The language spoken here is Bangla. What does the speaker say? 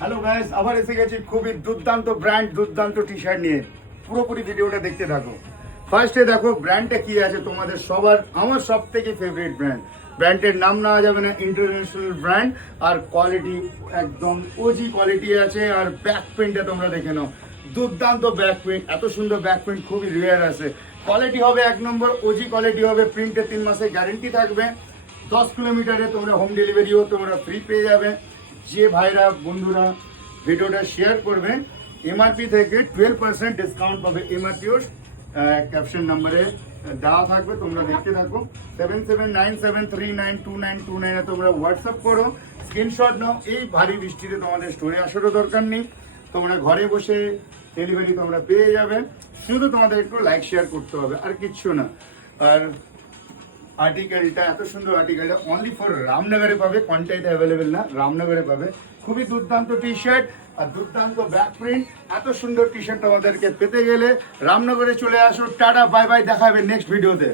হ্যালো গাইস, আবার এসে গেছি খুবই দুর্দান্ত ব্র্যান্ড দুর্দান্ত টি শার্ট নিয়ে। পুরোপুরি ভিডিওটা দেখতে থাকো। ফার্স্টে দেখো ব্র্যান্ডটা কি আছে তোমাদের সবার, আমার সব থেকে ফেভারিট ব্র্যান্ড। ব্র্যান্ডের নাম নেওয়া যাবে না, ইন্টারন্যাশনাল ব্র্যান্ড। আর কোয়ালিটি একদম ওজি কোয়ালিটি আছে। আর ব্যাক প্রিন্টটা তোমরা দেখে নাও, দুর্দান্ত ব্যাক প্রিন্ট। এত সুন্দর ব্যাক প্রিন্ট খুবই রেয়ার আছে। কোয়ালিটি হবে এক নম্বর, ওজি কোয়ালিটি হবে। প্রিন্টে 3 মাসের গ্যারেন্টি থাকবে। 10 কিলোমিটারে তোমরা হোম ডেলিভারিও তোমরা ফ্রি পেয়ে যাবে। যে ভাইরা বন্ধুরা ভিডিওটা শেয়ার করবে এমআরপি থেকে 12% ডিসকাউন্ট পাবে। এমআরপিও ক্যাপশন নাম্বারে দেওয়া থাকবে, তোমরা দেখতে থাকো। 7797392929 তোমরা হোয়াটসঅ্যাপ করো, স্ক্রিনশট নাও। এই ভারী বৃষ্টিতে তোমাদের স্টোরে আসারও দরকার নেই, তোমরা ঘরে বসে ডেলিভারি তোমরা পেয়ে যাবে। শুধু তোমাদের একটু লাইক শেয়ার করতে হবে, আর কিচ্ছু না। আর আর্টিকেলটা এত সুন্দর, আর্টিকেলটা অনলি ফর রামনগরে পাবে, কন্টাইতে অ্যাভেলেবেল না, রামনগরে পাবে। খুবই দুর্দান্ত টি শার্ট আর দুর্দান্ত ব্যাক প্রিন্ট। এত সুন্দর টি শার্ট তোমাদেরকে পেতে গেলে রামনগরে চলে আসো। টাটা বাই বাই, দেখা হবে নেক্সট ভিডিওতে।